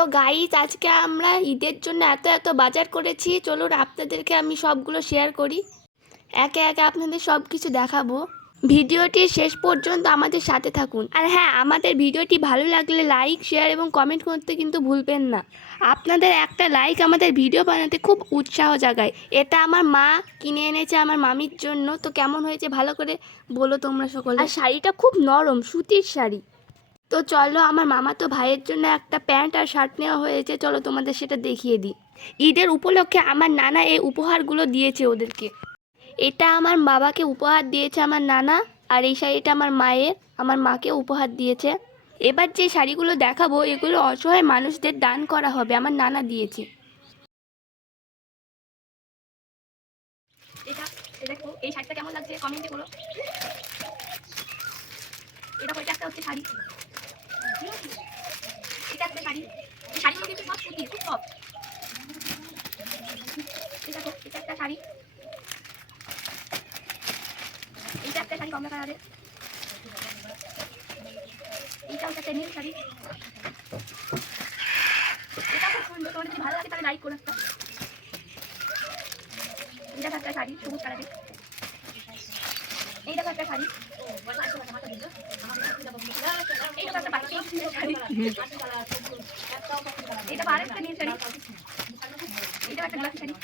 তো গাইস, আজকে আমরা ঈদের জন্য এত এত বাজার করেছি। চলুন আপনাদেরকে আমি সবগুলো শেয়ার করি, একে একে আপনাদের সব কিছু দেখাবো। ভিডিওটি শেষ পর্যন্ত আমাদের সাথে থাকুন। আর হ্যাঁ, আমাদের ভিডিওটি ভালো লাগলে লাইক, শেয়ার এবং কমেন্ট করতে কিন্তু ভুলবেন না। আপনাদের একটা লাইক আমাদের ভিডিও বানাতে খুব উৎসাহ জাগায়। এটা আমার মা কিনে এনেছে আমার মামির জন্য। তো কেমন হয়েছে ভালো করে বলো তোমরা সকলে। আর শাড়িটা খুব নরম, সুতির শাড়ি। তো চলো, আমার মামাতো ভাইয়ের জন্য একটা প্যান্ট আর শার্ট নেওয়া হয়েছে, চলো তোমাদের সেটা দেখিয়ে দিই। ঈদের উপলক্ষে আমার নানা এই উপহারগুলো দিয়েছে ওদেরকে। এটা আমার বাবাকে উপহার দিয়েছে আমার নানা, আর এই শাড়িটা আমার মায়ের, আমার মাকে উপহার দিয়েছে। এবার যে শাড়িগুলো দেখাবো এগুলো অসহায় মানুষদের দান করা হবে, আমার নানা দিয়েছে। দেখো এই শাড়িটা কেমন লাগছে কমেন্টে করো। এটা একটা হচ্ছে শাড়ি, এটা একটা শাড়ি। এই শাড়িগুলো কিন্তু সব সুতির, খুব সফট। দেখো এটা একটা শাড়ি, এইটা একটা শাড়ি কমলা কালারের, এইটা হচ্ছে একটা নীল শাড়ি। এটা খুব সুন্দর, তোমাদের যদি ভালো লাগে তাহলে লাইক করো একটা। এটা একটা শাড়ি সবুজ কালারের, এইটা একটা শাড়ি, এইটা একটা বাচ্চা শাড়ি, এটা আরেকটা নীল শাড়ি, এইটা একটা গোলাপি শাড়ি,